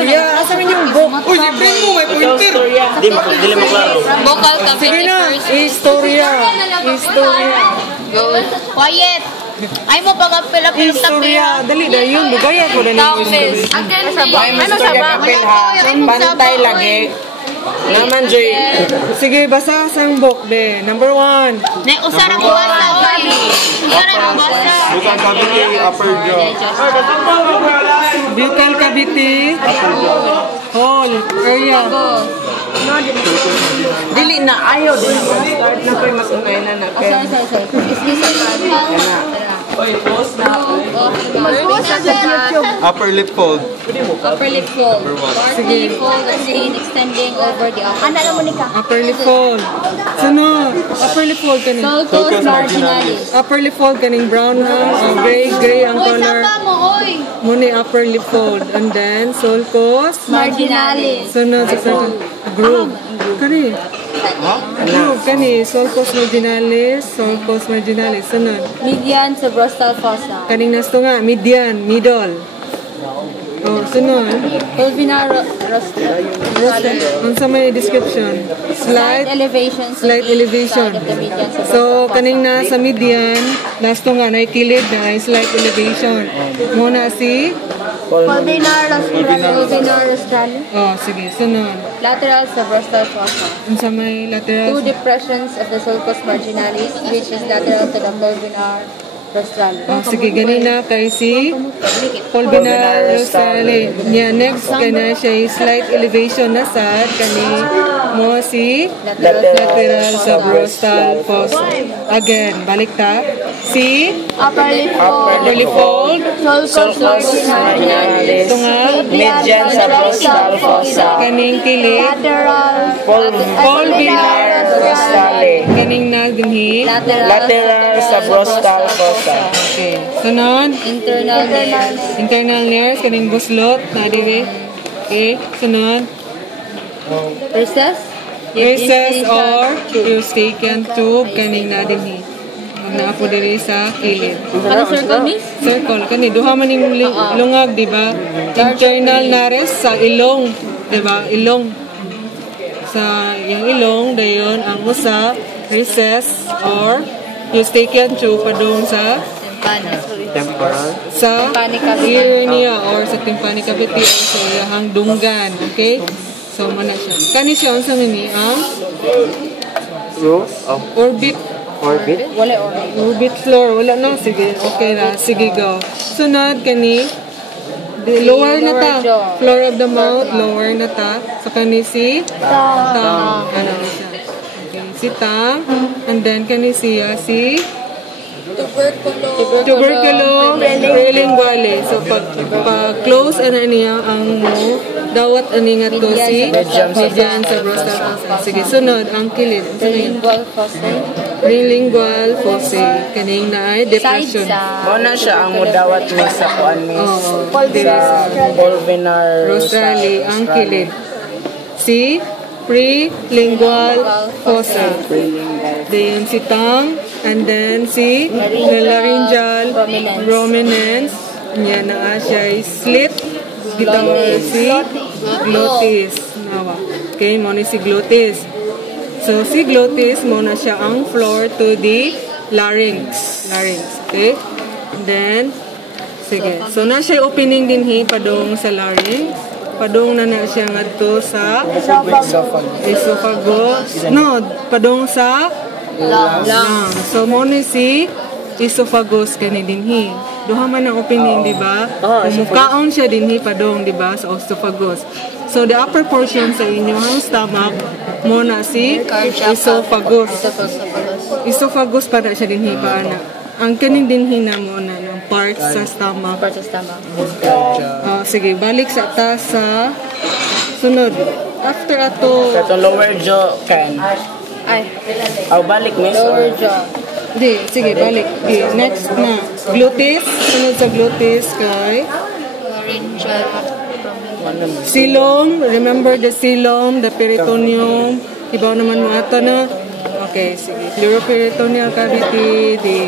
istorya. Asa man yung book? Uy, si friend mo, may pointer. Dili mo klaro. Vocal cavity Sige na, istorya. Istorya. Go. Quiet. Ay mo pag-apil Istorya. Dali, dali yun. Bugaya ko na yung istorya. Ano sa ba? Pantay lagi. Naman, Joy. Sige, basa sang book, be. Number 1. Usara ko basa. Usara ko basa. Bukan cavity, upper jaw. Buccal cavity. Hole. Area. Dili na, ayaw din. Start na ko'y mas unay na na. Upper lip fold. Upper lip fold. Partly fold as in extending over the upper. Upper lip fold. Sunod. Upper lip fold kaning. Sulcus marginalis. Upper lip fold kaning brown na. Gray ang color. Muna upper lip fold. And then, sulcus. Marginalis. Sunod. Groove. Kani. Groove. Kani. Sulcus marginalis. Sulcus marginalis. Sunod. Median subrostal fossa. Kaning nasto nga. Median. Middle. Oh, sunod. Pulvinar rostral. Unsa may description? Slight elevation. Slight elevation. Of the median subrostal So, fossa. kaning na sa median, last to nga, naikilid na, ay slight elevation. Muna si, Pulvinar rostral. oh, sige, sunod. Lateral subrostal fossa. Unsa may Two lateral, depressions of the sulcus marginalis, which is lateral to the pulvinar rostral. oh, sige, ganina kay si pulvinar rostral. Yeah, next, kana siya, slight elevation na sad, kani mo si lateral subrostal fossa. Again, balik ta. Si, Upper lip fold, sulcus marginalis. ito nga, Median subrostal fossa. kaning kilid, Lateral pulvinar Rostale. kaning na dinhi. Lateral subrostal fossa. Okay. Sunod, internal nerves. internal nerves, kaning buslot, na diwi. Okay, sunod. Recess. Recess or eustachian tube, kaning na dinhi. Na po diri sa kilid. Ano circle, miss? Circle, kani duha man ning lungag, di ba? Internal nares sa ilong, di ba? Ilong. Sa yung ilong, dayon ang usa, recess or eustachian tube padung sa Temporal. sa Tympanic cavity. ear niya or sa tympanic cavity or sa iyahang dunggan. Okay? So, muna siya. Kani siya, ang sa nini, ang Roof of orbit. orbit. Wala orange. Orbit floor. Wala na. Sige. Okay na. Sige, go. Sunod, kani. Lower na ta. Lower jaw. Floor of the mouth. Lower na ta. So, kani si tongue. Ano na siya. Okay. Si tongue. And then, kani siya si tuberculo prelinguale. So, pag close ano niya ang mo, dawat ani nga to si median subrostal fossa. Sige, sunod ang kilid. Lingual fossa. Prelingual fossa. Kaning na ay depression. Muna siya ang mudawat ni sa kuan miss. Oo. Sa pulvinar Rostrali ang kilid. Si prelingual fossa. Then si tongue. And then si laryngeal prominence. Yan na siya ay slit. Gitawag si glottis. Nawa. Okay, mo ni si glottis. So si glottis mo na siya ang floor to the larynx. Okay? And then sige. So na siya opening din padung sa larynx. Padung na siya ngadto sa esophagus. No, padung sa lung. So mo ni si esophagus kani dinhi. Duha man ang opening, di ba? Mukaon siya dinhi padong, di ba, sa esophagus. So the upper portion sa inyong stomach mo na si esophagus. Esophagus pa na siya dinhi pa na. Ang kaning dinhi na mo na ng part sa stomach. Sige, balik sa taas sa sunod. After ato Sa lower jaw can. Ay, Aw balik miss. lower jaw. di, sige, balik. Di, next na. Gluteus. Sunod sa gluteus kay Laryngeal prominence. silom. Remember the silom, the peritoneum. Ibaw naman mo ato na. Okay, sige. Pleuroperitoneal cavity, the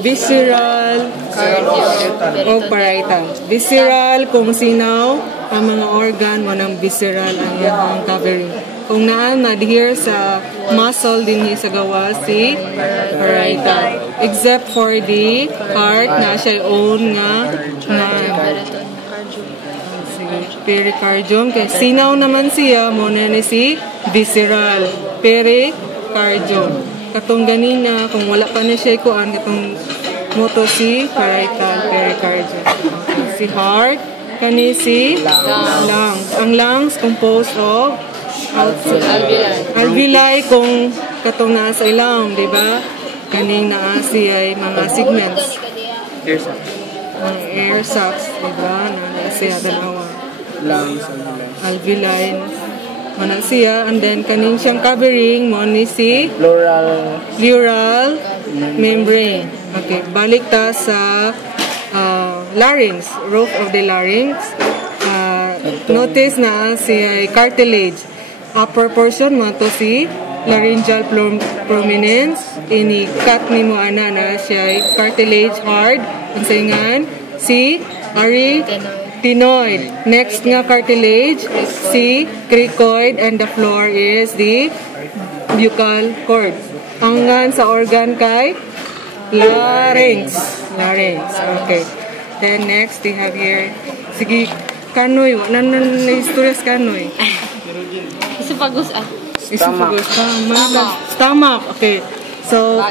visceral, Cardio. o parietal. Visceral kung sinaw, ang mga organ mo ng visceral ang iyang covering. Kung naan na-adhere sa muscle din sa gawa si parietal. Except for the heart na siya own nga pericardium. Kaya sinaw naman siya mo na ni si visceral pericardium. Katong ganina, kung wala pa na siya ikuan, katong moto si parietal pericardium. Si heart, kani si lungs. Ang lungs composed of alveoli kung katong naa sa ilawom, di ba? Kaning naa siya ay mga segments. Ang air sacs, di ba? Na siya dalawa. Lungs, Alveoli. Mana siya, and then kaning siyang covering mo ni si pleural membrane. Okay, balik ta sa larynx, roof of the larynx. Notice na siya cartilage. Upper portion mo to si laryngeal prominence. Ini cut ni mo ana na siya cartilage hard. Ang saingan si arytenoid. Next nga cartilage si cricoid, and the floor is the buccal cord. Ang sa organ kay larynx. Okay. Then next we have here, sige, kanoy. Nan-istorya sa kanoy. Esophagus Stomach. Okay. So,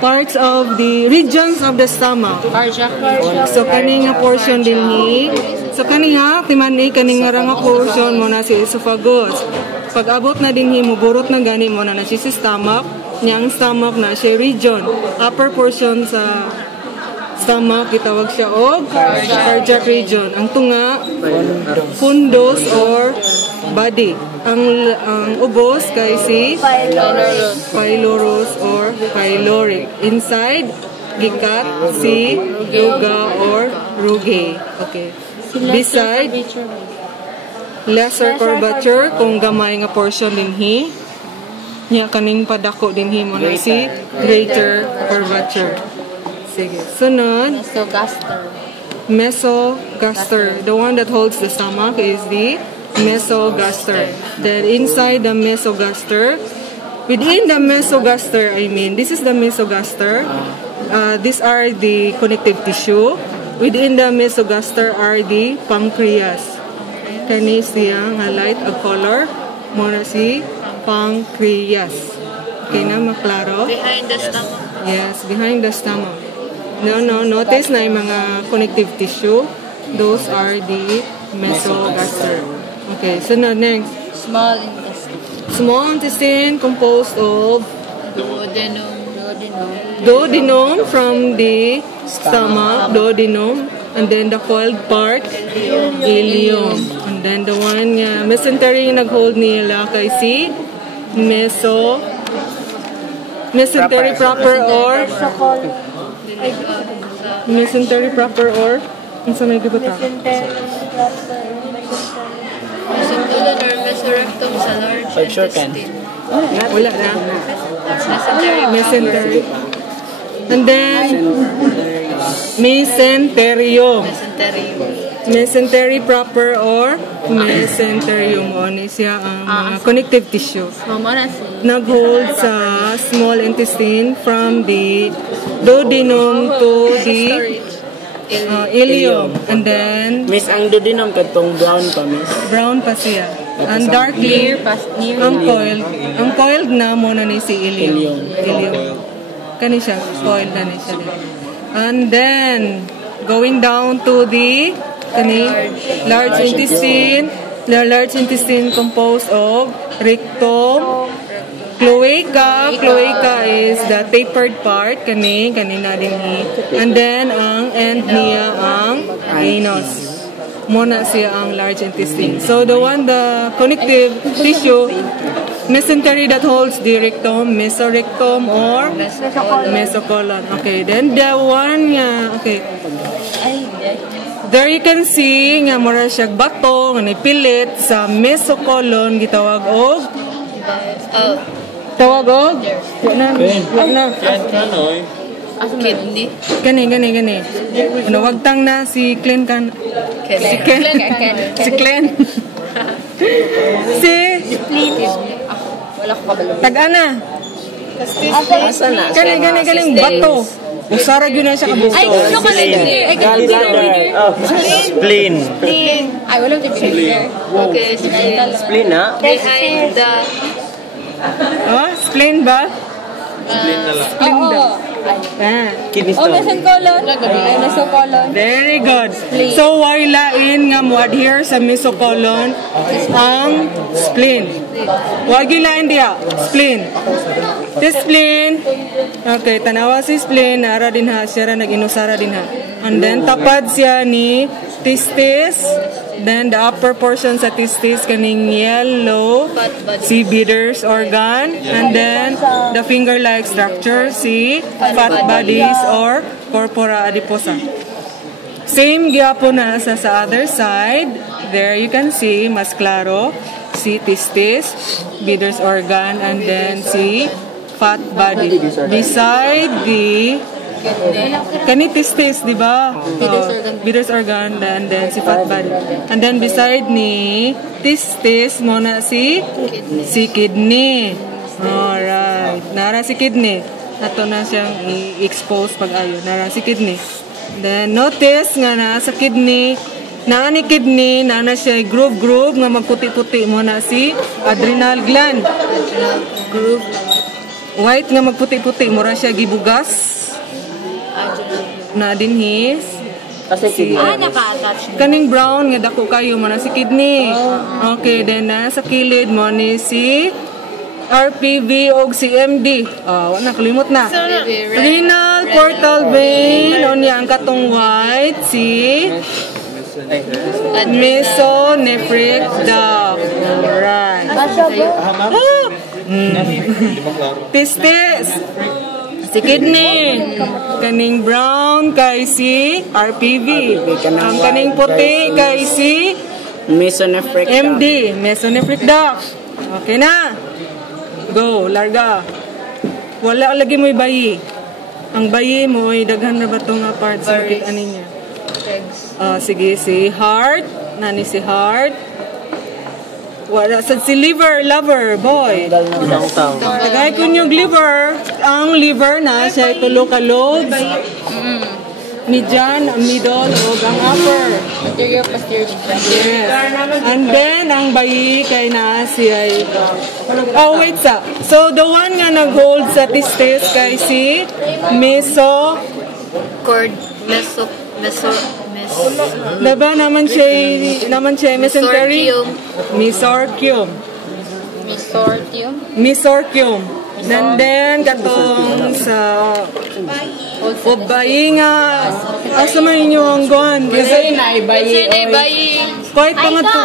parts of the regions of the stomach. So, kaning nga portion din ni. So, kaning ha, timani, kaning nga nga portion mo na si esophagus. Pag abot na din mo, burot na gani mo na si stomach. Niyang stomach na siya region. Upper portion sa stomach, itawag siya og cardiac region. Ang tunga, fundus or body. Ang ubos kay si pylorus or pyloric. Inside, gikat si ruga or rugae. Okay. Beside, lesser curvature, kung gamay nga portion dinhi. Nya kaning padako dinhi mo na si greater curvature. Sige. Sunod, mesogaster. The one that holds the stomach is the mesogaster. Then inside the mesogaster, within the mesogaster, this is the mesogaster. These are the connective tissue. Within the mesogaster are the pancreas. Kani siya nga light of color, muna si pancreas. Okay na, maklaro? Behind the stomach. Yes, behind the stomach. No, notice na yung mga connective tissue. Those are the mesogaster. Okay, so now next. Small intestine. Small intestine composed of duodenum from the stomach, duodenum, and then the coiled part, ileum. And then the one mesentery nag-hold nila kay si mesentery proper or mesentery proper or sa may gibuta. Mesenteric or mesorectum sa large intestine. Wala na. Mesentery. And then mesenterium. Mesentery proper or mesenterium. Ano siya ang mga connective tissue. Nag-hold sa small intestine from the duodenum to the ileum. And then Miss, ang duodenum katong brown pa, Miss. brown pa siya. And dark clear ang coiled. Ang coiled na muna ni si ileum. Kani siya, coiled na ni siya. And then going down to the large intestine. The large intestine composed of rectum, cloaca. Cloaca is the tapered part, kanina din and then ang end niya ang anus. Muna siya ang large intestine. So the connective tissue, mesentery that holds the rectum, mesorectum or mesocolon. Okay, then the one okay. There you can see nga mura siya bato nga nipilit sa mesocolon gitawag og Kidney. Gani. Ano, wagtang na si Glenn kan. Si Ken. Si Glenn. Si Wala ko kabalo. Tag-ana. Asa na? Gani, bato. Usara yun na siya kabuto. Ay, gusto ko lang din. Gallbladder. Spleen. Ay, walang tibigay. Okay, spleen. Spleen ha? Behind the... Oh, spleen ba? Spleen daw. Ah. Kidney stone. mesocolon. Ay, mesocolon. Very good. So, why lain nga mo adhere sa mesocolon ang spleen? Wag yung lain diya. Spleen. Si spleen. Okay, tanawa si spleen. Nara din ha. Siya nag-inusara din ha. And then, tapad siya ni testis. Then, the upper portion sa testis kaning yellow. Si Bieder's organ. And then, the finger-like structure si fat bodies or corpora adiposa. Same gyapon na sa other side. There you can see, mas klaro, si testis, Bieder's organ, and then si fat body. Beside the kani testis, di ba? Bieder's organ, and then si fat body. And then beside ni testis mo na si kidney. Alright. Nara si kidney. Nato na siyang i-expose pag-ayo. Nara si kidney. Then notice nga na sa kidney, na siya groove nga magputi-puti mo na si adrenal gland. Groove. White nga magputi-puti mo ra siya gibugas. Na din his Kasi Naka-attach. kaning brown nga dako kayo mo na si kidney. Okay, then na sa kilid mo ni si RPV o si MD. Wala kalimot na. Renal portal vein onya ang katong white si mesonephric duct. Alright. Testis. Si kidney. Kaning brown kay si RPV. Ang kaning puti kay si mesonephric MD. Mesonephric duct. Okay na. Go, larga. Wala lagi mo'y bayi. Ang bayi mo ay daghan na ba itong parts sa kita niya? Sige, si heart. Nani si heart? Wala sa si liver, lover, boy. Tagay ko yung liver. Ang liver na siya ay tulo ka lobes. Ni dyan, ang middle, o ang upper. Posterior. Yes. And then, ang bayi kay na siya ay... Oh, wait sa. So, the one nga nag-hold sa testis kay si meso... Diba naman siya mesentery? Mesorchium. And then, katong sa... bayi nga. Asa man inyo ang guwan? Kasi na ibayi. Kahit pa nga to.